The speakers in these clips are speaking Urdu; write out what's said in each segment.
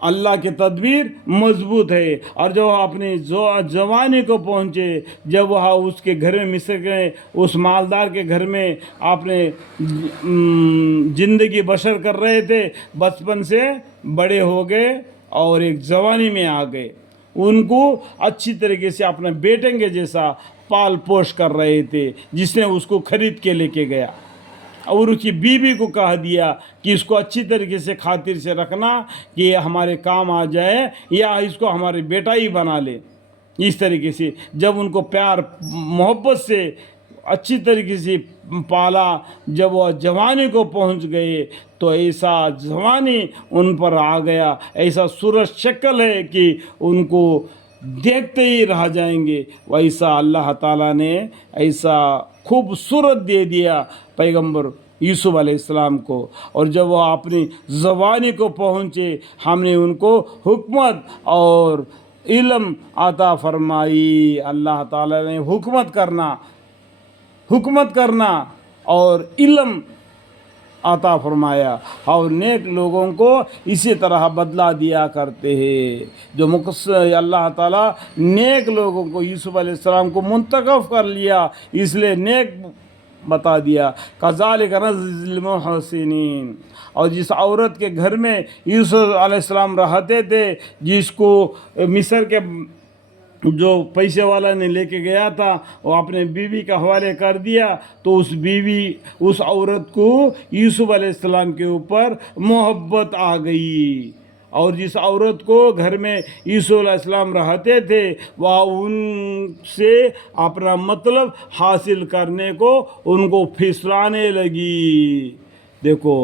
اللہ کی تدبیر مضبوط ہے۔ اور جو اپنی جوانی کو پہنچے، جب وہاں اس کے گھر میں مصر کے اس مالدار کے گھر میں آپ نے زندگی بسر کر رہے تھے، بچپن سے بڑے ہو گئے اور ایک جوانی میں آ گئے، ان کو اچھی طریقے سے اپنے بیٹے کے جیسا پال پوش کر رہے تھے، جس نے اس کو خرید کے لے کے گیا، اور اس کی بیوی کو کہا دیا کہ اس کو اچھی طریقے سے خاطر سے رکھنا کہ یہ ہمارے کام آ جائے، یا اس کو ہمارے بیٹا ہی بنا لے۔ اس طریقے سے جب ان کو پیار محبت سے اچھی طریقے سے پالا، جب وہ جوانی کو پہنچ گئے تو ایسا جوانی ان پر آ گیا، ایسا صورت شکل ہے کہ ان کو دیکھتے ہی رہ جائیں گے۔ ویسا اللہ تعالیٰ نے ایسا خوبصورت دے دیا پیغمبر یوسف علیہ السلام کو، اور جب وہ اپنی زبانی کو پہنچے، ہم نے ان کو حکمت اور علم عطا فرمائی۔ اللہ تعالیٰ نے حکمت کرنا اور علم عطا فرمایا، اور نیک لوگوں کو اسی طرح بدلہ دیا کرتے ہیں۔ جو اللہ تعالیٰ نیک لوگوں کو یوسف علیہ السلام کو منتخب کر لیا، اس لیے نیک بتا دیا، کذالک نجزی المحسنین۔ اور جس عورت کے گھر میں یوسف علیہ السلام رہتے تھے، جس کو مصر کے جو پیسے والا نے لے کے گیا تھا، وہ اپنے بیوی کا حوالے کر دیا، تو اس عورت کو یوسف علیہ السلام کے اوپر محبت آ گئی، اور جس عورت کو گھر میں یوسف علیہ السلام رہتے تھے، وہ ان سے اپنا مطلب حاصل کرنے کو ان کو پھسلانے لگی۔ دیکھو،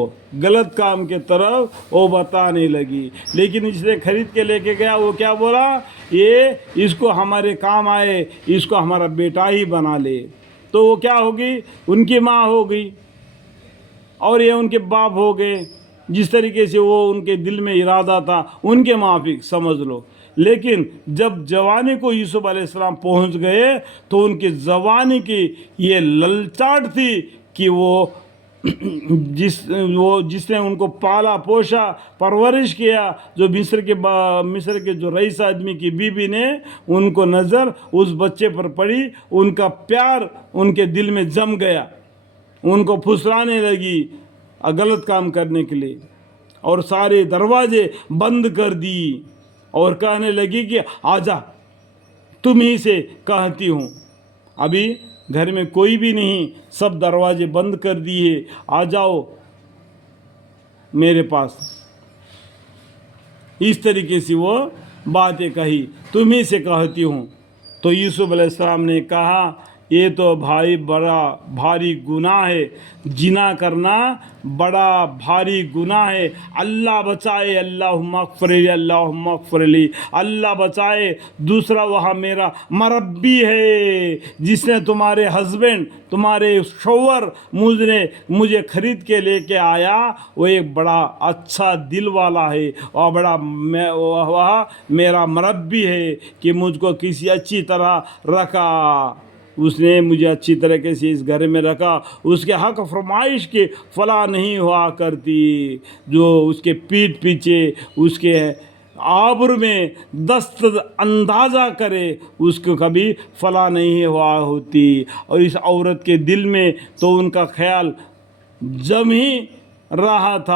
غلط کام کے طرف وہ بتانے لگی، لیکن اس نے خرید کے لے کے گیا، وہ کیا بولا، اس کو ہمارے کام آئے، اس کو ہمارا بیٹا ہی بنا لے۔ تو وہ کیا ہوگی، ان کی ماں ہو گئی، اور یہ ان کے باپ ہو گئے، جس طریقے سے وہ ان کے دل میں ارادہ تھا ان کے موافق سمجھ لو۔ لیکن جب جوانی کو یوسف علیہ السلام پہنچ گئے تو ان کی جوانی کی یہ للچاٹ تھی کہ وہ جس نے ان کو پالا پوشا پرورش کیا، جو مصر کے جو رئیس آدمی کی بیوی نے ان کو نظر اس بچے پر پڑی، ان کا پیار ان کے دل میں جم گیا، ان کو پھسلانے لگی غلط کام کرنے کے لیے، اور سارے دروازے بند کر دی، اور کہنے لگی کہ آجا، تم ہی سے کہتی ہوں، ابھی گھر میں کوئی بھی نہیں، سب دروازے بند کر دیے، آ جاؤ میرے پاس۔ اس طریقے سے وہ باتیں کہی، تم ہی سے کہتی ہوں۔ تو یوسف علیہ السلام نے کہا، یہ تو بڑا بھاری گناہ ہے، زنا کرنا بڑا بھاری گناہ ہے، اللہ بچائے، اللہم اغفر لی، اللہم اغفر لی، اللہ بچائے۔ دوسرا، وہاں میرا مربی ہے، جس نے تمہارے ہسبینڈ، تمہارے شوہر مجھے خرید کے لے کے آیا، وہ ایک بڑا اچھا دل والا ہے، اور وہ میرا مربی ہے کہ مجھ کو کسی اچھی طرح رکھا، اس نے مجھے اچھی طریقے سے اس گھر میں رکھا، اس کے حق فرمائش کی فلاح نہیں ہوا کرتی، جو اس کے پیٹھ پیچھے اس کے آبر میں دست اندازہ کرے، اس کو کبھی فلاح نہیں ہوا ہوتی۔ اور اس عورت کے دل میں تو ان کا خیال جم ہی رہا تھا،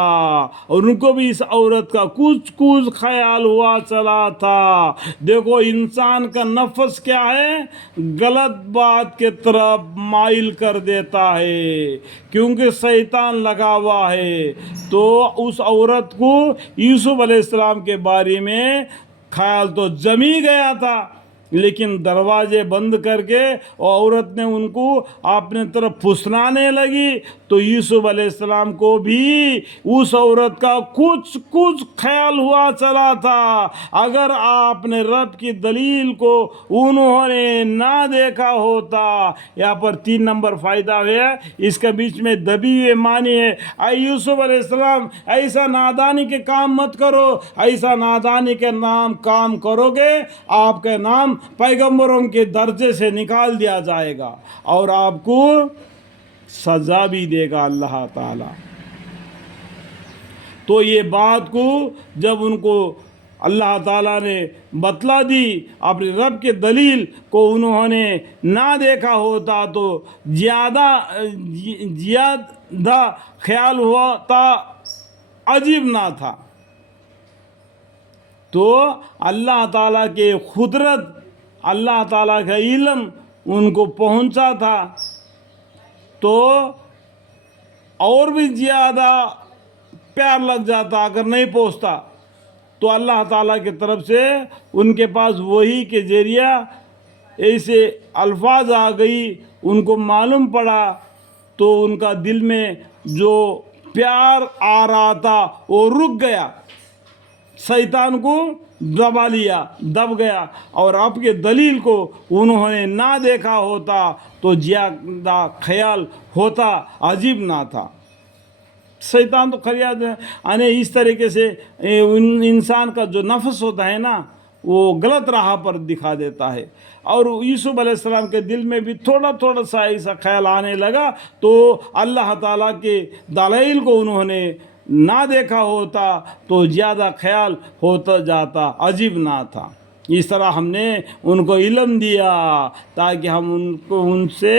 اور ان کو بھی اس عورت کا کچھ خیال ہوا چلا تھا۔ دیکھو، انسان کا نفس کیا ہے، غلط بات کے طرف مائل کر دیتا ہے، کیونکہ شیطان لگا ہوا ہے۔ تو اس عورت کو یوسف علیہ السلام کے بارے میں خیال تو جم ہی گیا تھا، لیکن دروازے بند کر کے عورت نے ان کو اپنے طرف پھسلانے لگی، تو یوسف علیہ السلام کو بھی اس عورت کا کچھ خیال ہوا چلا تھا۔ اگر آپ نے رب کی دلیل کو انہوں نے نہ دیکھا ہوتا، یہاں پر 3 نمبر فائدہ ہے، اس کے بیچ میں دبی ہوئے معنی ہے، اے یوسف علیہ السلام، ایسا نادانی کے کام مت کرو، ایسا نادانی کے کام کرو گے، آپ کے نام پیغمبروں کے درجے سے نکال دیا جائے گا، اور آپ کو سزا بھی دے گا اللہ تعالی۔ تو یہ بات کو جب ان کو اللہ تعالیٰ نے بتلا دی اپنے رب کے دلیل کو انہوں نے نہ دیکھا ہوتا تو زیادہ خیال ہوتا عجیب نہ تھا۔ تو اللہ تعالیٰ کے قدرت، اللہ تعالیٰ کا علم ان کو پہنچا تھا تو اور بھی زیادہ پیار لگ جاتا اگر نہیں پہنچتا۔ تو اللہ تعالیٰ کی طرف سے ان کے پاس وحی کے ذریعہ ایسے الفاظ آ گئی، ان کو معلوم پڑا تو ان کا دل میں جو پیار آ رہا تھا وہ رک گیا، شیطان کو دبا لیا، دب گیا، اور آپ کے دلیل کو انہوں نے نہ دیکھا ہوتا تو زیادہ خیال ہوتا عجیب نہ تھا۔ شیطان تو خیال یعنی اس طریقے سے انسان کا جو نفس ہوتا ہے نا وہ غلط راہ پر دکھا دیتا ہے، اور یوسف علیہ السلام کے دل میں بھی تھوڑا تھوڑا سا ایسا خیال آنے لگا تو اللہ تعالیٰ کے دلائل کو انہوں نے نہ دیکھا ہوتا تو زیادہ خیال ہوتا جاتا، عجیب نہ تھا۔ اس طرح ہم نے ان کو علم دیا تاکہ ہم ان سے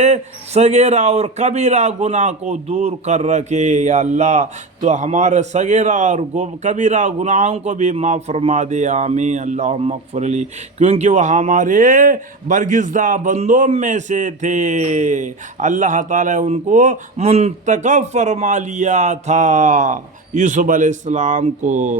صغیرہ اور کبیرہ گناہ کو دور کر رکھے۔ یا اللہ تو ہمارے صغیرہ اور کبیرہ گناہوں کو بھی معاف فرما دے، آمین اللہم اغفر لی، کیونکہ وہ ہمارے برگزیدہ بندوں میں سے تھے۔ اللہ تعالیٰ ان کو منتخب فرما لیا تھا، یوسف علیہ السلام کو۔